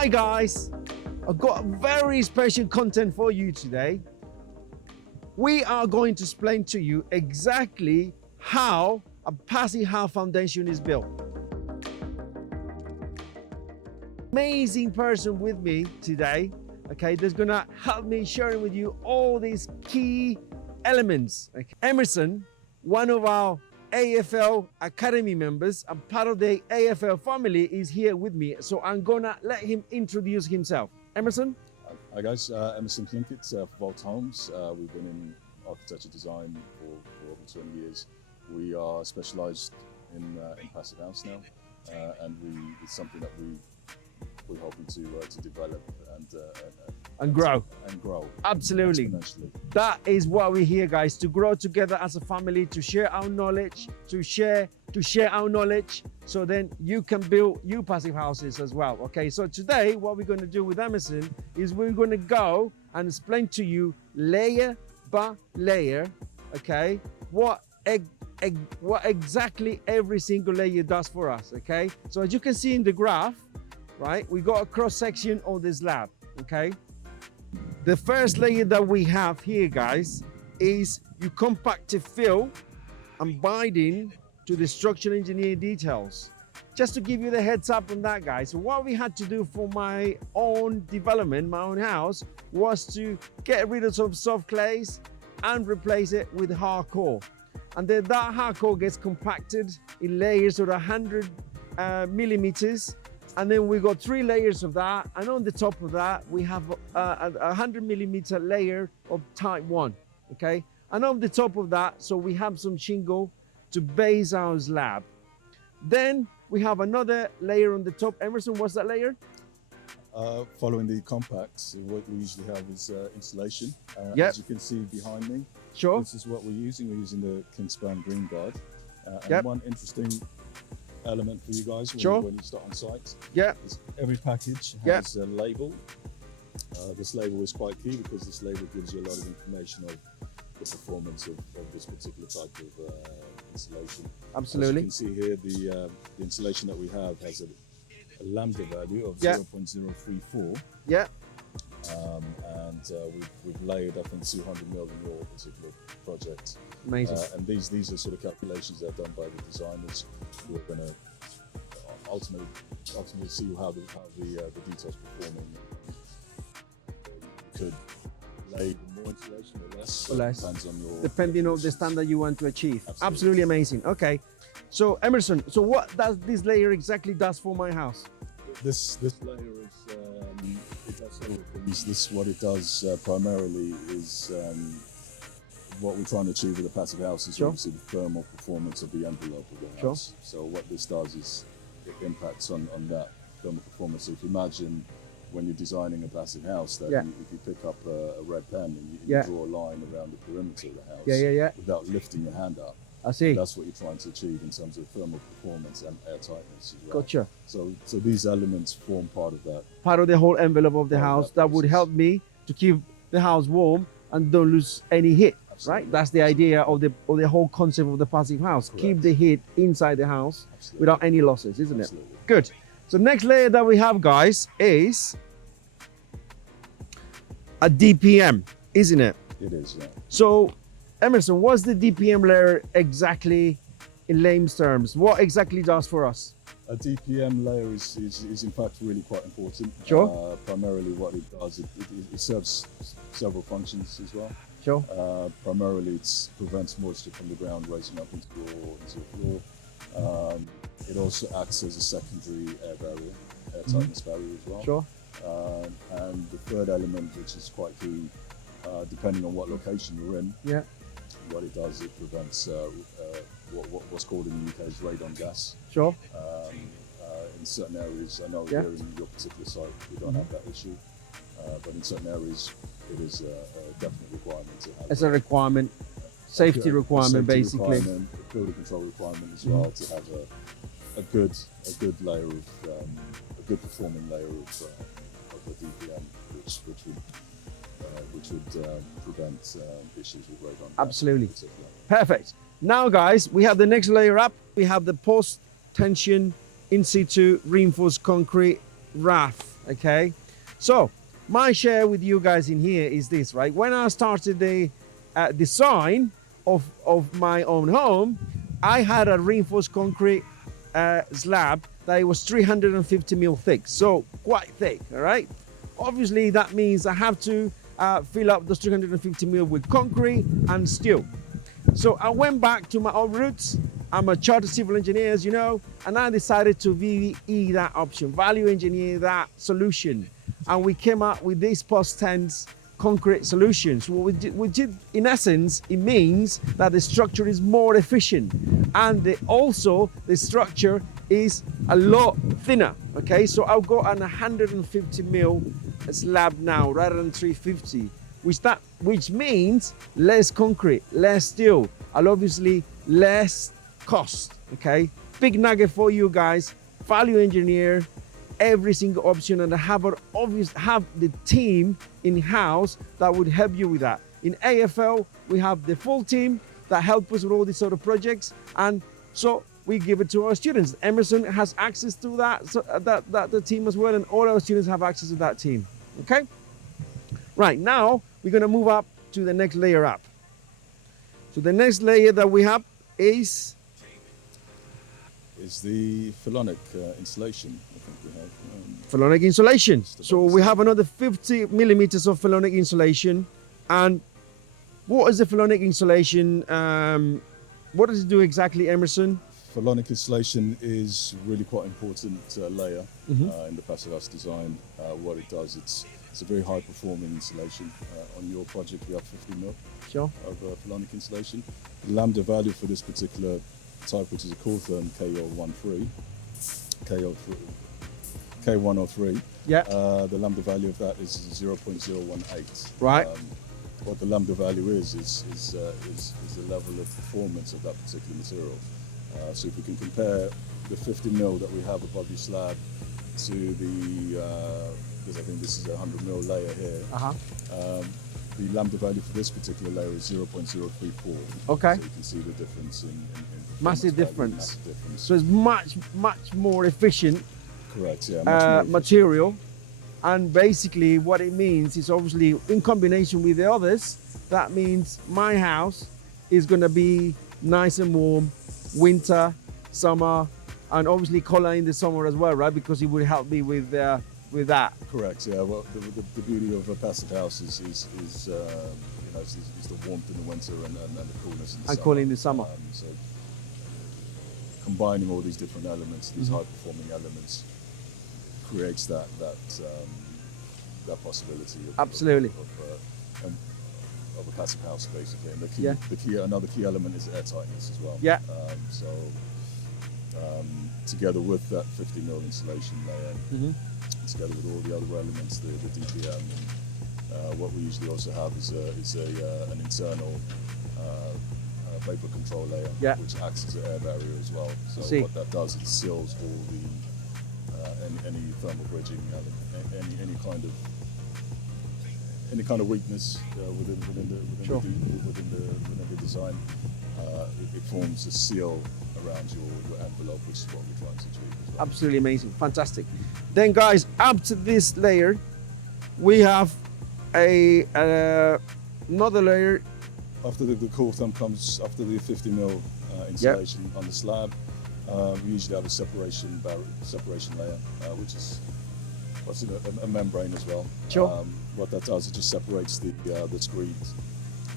Hi guys, I've got very special content for you today. We are going to explain to you exactly how a passive house foundation is built. Amazing person with me today, okay, that's gonna help me sharing with you all these key elements. Okay. Emerson, one of our AFL Academy members and part of the AFL family, is here with me, so I'm gonna let him introduce himself. Emerson? Hi guys, Emerson Plinkett for Vault Homes. We've been in architecture design for over 20 years. We are specialised in passive house now, and it's something that we're hoping to develop and grow. Absolutely. Exponentially. That is why we're here, guys, to grow together as a family, to share our knowledge, to share our knowledge, so then you can build your passive houses as well. Okay, so today what we're going to do with Emerson is we're going to go and explain to you layer by layer, okay, what exactly every single layer does for us. Okay, so as you can see in the graph, right, we got a cross section of this slab. Okay, the first layer that we have here, guys, is your compacted fill and binding to the structural engineering details. Just to give you the heads up on that, guys, so what we had to do for my own development, my own house, was to get rid of some soft clays and replace it with hardcore. And then that hardcore gets compacted in layers of 100 millimeters. And then we got 3 layers of that, and on the top of that we have a 100 millimeter layer of type 1. Okay, and on the top of that, so we have some shingle to base our slab. Then we have another layer on the top. Emerson, what's that layer? Following the compacts, what we usually have is insulation. Yep. As you can see behind me, Sure. this is what we're using. We're using the Kingspan Green Guard. And Yep. one interesting element for you guys when you start on site. Yeah. Every package has a label. This label is quite key because this label gives you a lot of information of the performance of this particular type of insulation. Absolutely. As you can see here, the insulation that we have has a lambda value of 0.034. Yeah. And we've layered, I think, 200 mil in your particular project. Amazing. And these are sort of calculations that are done by the designers who are going to ultimately see how the details performing. You could lay more insulation or less. Depends on your depending on the standard you want to achieve. Absolutely amazing. Okay, so Emerson, so what does this layer exactly does for my house? This layer is it does several things. This what it does primarily is what we're trying to achieve with the passive house is obviously the thermal performance of the envelope of the house. So what this does is it impacts on that thermal performance. So if you imagine when you're designing a passive house, that if you pick up a red pen and you draw a line around the perimeter of the house without lifting your hand up, I see. That's what you're trying to achieve in terms of thermal performance and air tightness as well. Gotcha. So these elements form part of that. Part of the whole envelope of the house that would help me to keep the house warm and don't lose any heat. Absolutely. Right? That's the idea of the whole concept of the passive house. Correct. Keep the heat inside the house without any losses, isn't it? Good. So next layer that we have, guys, is a DPM, isn't it? It is, yeah. So Emerson, what's the DPM layer exactly in layman's terms? What exactly does for us? A DPM layer is in fact really quite important. Sure. Primarily what it does, it serves several functions as well. Sure. Primarily it prevents moisture from the ground rising up into the floor. It also acts as a secondary air barrier, air tightness barrier as well. Sure. And the third element, which is quite key, depending on what location you're in, what it does, it prevents what's called in the UK is radon gas. Sure. In certain areas, I know here in your particular site we don't have that issue, but in certain areas it is a definite requirement to have. It's a requirement, safety requirement, basically. Requirement, a building control requirement as well, to have a good layer of a good performing layer of the DPM, which would prevent issues with radon. Absolutely. Perfect. Now, guys, we have the next layer up. We have the post-tension in situ reinforced concrete raft. okay? So my share with you guys in here is this, right? When I started the design of my own home, I had a reinforced concrete slab that was 350 mil thick, so quite thick, all right? Obviously that means I have to fill up those 350 mil with concrete and steel. So I went back to my old roots. I'm a chartered civil engineer, as you know, and I decided to VE that option, value engineer that solution. And we came up with these post-tense concrete solutions. What we did, in essence, it means that the structure is more efficient, and also the structure is a lot thinner, okay? So I'll go on 150 mil slab now rather than 350, which means less concrete, less steel, and obviously less cost, okay? Big nugget for you guys, value engineer every single option, and have the team in-house that would help you with that. In AFL, we have the full team that help us with all these sort of projects, and so we give it to our students. Emerson has access to that, so that the team as well, and all our students have access to that team, okay? Right, now we're gonna move up to the next layer up. So the next layer that we have is the Phalonic Insulation. I think we have. Phalonic Insulation. So we have another 50 millimeters of Phalonic Insulation. And what is the Phalonic Insulation? What does it do exactly, Emerson? Phalonic Insulation is really quite important layer in the passive house design. What it does, it's a very high performing insulation. On your project we have 50 mil of Phalonic Insulation. The lambda value for this particular type, which is a cool term, K103. Yeah. The lambda value of that is 0.018. Right. What the lambda value is the level of performance of that particular material. So if we can compare the 50 mil that we have above your slab to the, because I think this is a 100 mil layer here, the lambda value for this particular layer is 0.034. Okay. So you can see the difference in massive difference. Massive difference. So it's much more efficient. Correct, yeah. Much more efficient material. And basically what it means is, obviously in combination with the others, that means my house is going to be nice and warm, winter, summer, and obviously colder in the summer as well, right? Because it would help me with that. Correct, yeah. Well, the beauty of a passive house is you know, is the warmth in the winter and the coolness in the summer. Cooling in the summer. So combining all these different elements, these high-performing elements, creates that possibility of a passive house, basically. And another key element is air tightness as well. Yeah. Together with that 50 mil insulation layer, together with all the other elements, the DPM, and what we usually also have is an internal vapor control layer, which acts as an air barrier as well. So what that does, it seals all the any thermal bridging, any kind of weakness within the design. It forms a seal around your envelope, which is what we're trying to achieve as well. Absolutely amazing, fantastic. Then guys, up to this layer, we have another layer. After the cool thumb comes, after the 50 mil insulation on the slab, we usually have a separation layer, which is a membrane as well. Sure. What that does, it just separates the screed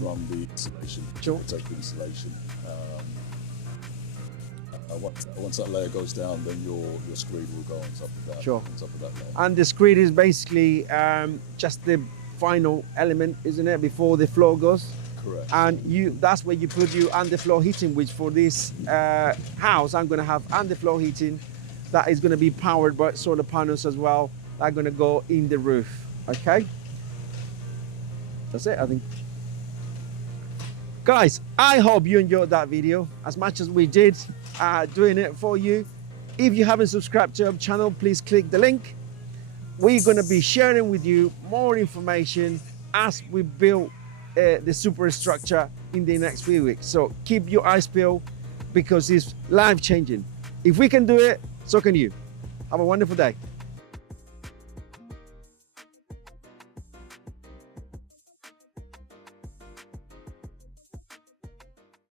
from the insulation. Sure. Protect the insulation. Once that layer goes down, then your screed will go on top of that. Sure. On top of that layer. And the screed is basically just the final element, isn't it, before the floor goes? Correct. And that's where you put your underfloor heating, which for this house, I'm going to have underfloor heating that is going to be powered by solar panels as well. That are going to go in the roof. Okay. That's it, I think. Guys, I hope you enjoyed that video as much as we did doing it for you. If you haven't subscribed to our channel, please click the link. We're going to be sharing with you more information as we build the superstructure in the next few weeks. So keep your eyes peeled, because it's life changing. If we can do it, so can you. Have a wonderful day.